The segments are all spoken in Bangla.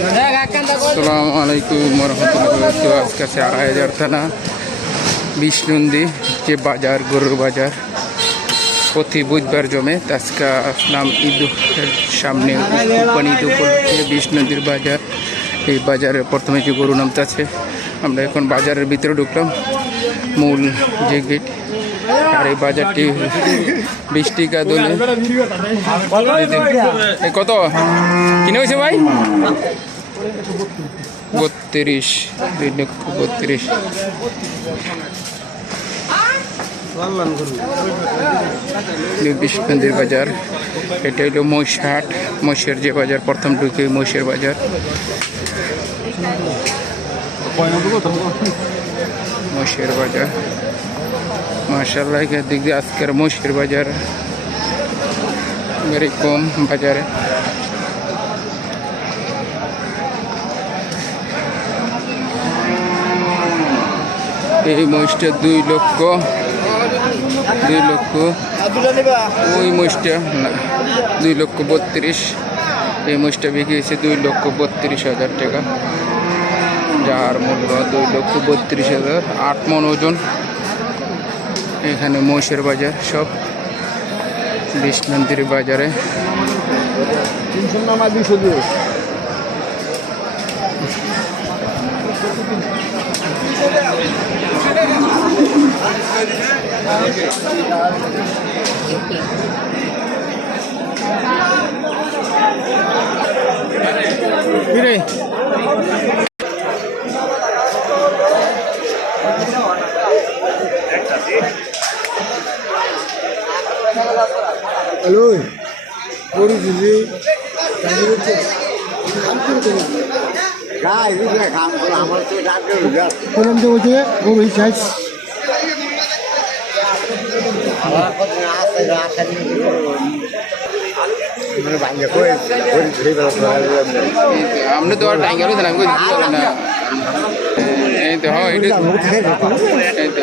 আসসালামু আলাইকুম রহমতুল্লাহ আজকে আছে আড়াই হাজার থানা, বিষ্ণুন্দি, যে বাজার, গরুর বাজার। প্রতি বুধবার জমে তো আজকে আসলাম ঈদ সামনে। কোরবানি ঈদ উপলক্ষে বিষ্ণুন্দির বাজার। এই বাজারে প্রথমে যে গরু নামতে আছে, আমরা এখন বাজারের ভিতরে ঢুকলাম। মূল যে গেট আর এই বাজারটি বিশ টাকা দলে। কত? কিনে হয়েছে ভাই? বত্রিশ। দুই লক্ষ বত্রিশ। বিষ্ণুন্দির বাজার। এটা হলো মহিষহাট। মহিষের যে বাজার, প্রথম ঢুকে মহিষের বাজার। মহিষের বাজার। মার্শাল্লাহ দিক দিয়ে আজকের মহিষের বাজার। ভেরি কম বাজারে। এই মহিষটা দুই লক্ষ দুই লক্ষ। ওই মহিষটা দুই লক্ষ বত্রিশ। এই মহিষটা বিক্রি হয়েছে দুই লক্ষ বত্রিশ হাজার টাকা। যার মূল্য দুই লক্ষ বত্রিশ হাজার, আট মন ওজন। এখানে মহিষের বাজার সব। বিষ্ণন্দির বাজারে। কিরে? হ্যালো গরু দিদি। কলম যে বলছে গরু চাইছ আপনি তো আর টাইম গেল না এই তো হ্যাঁ এই তো।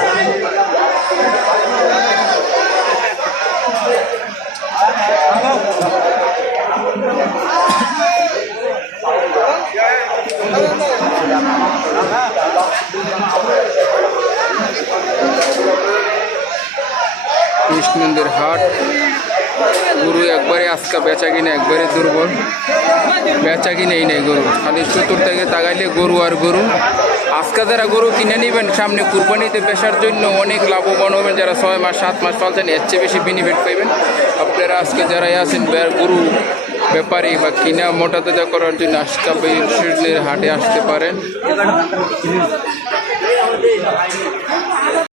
কৃষ্ণন্দির হাট। গরু একবারে আজকা বেচা কিনে, একবারে দুর্বল। বেচা কিনেই নেই গরু। খালি চতুর থেকে তাকাইলে গরু আর গরু। আজকা যারা গরু কিনে নেবেন, সামনে কুরবানিতে বেচার জন্য অনেক লাভবান হবেন। যারা ছয় মাস, সাত মাস চলছেন এর চেয়ে বেশি বেনিফিট পাইবেন। আপনারা আজকে যারা আছেন গরু ব্যাপারী বা কিনা মোটা তাজা করার জন্য আজকা বিষ্ণুর হাটে আসতে পারেন।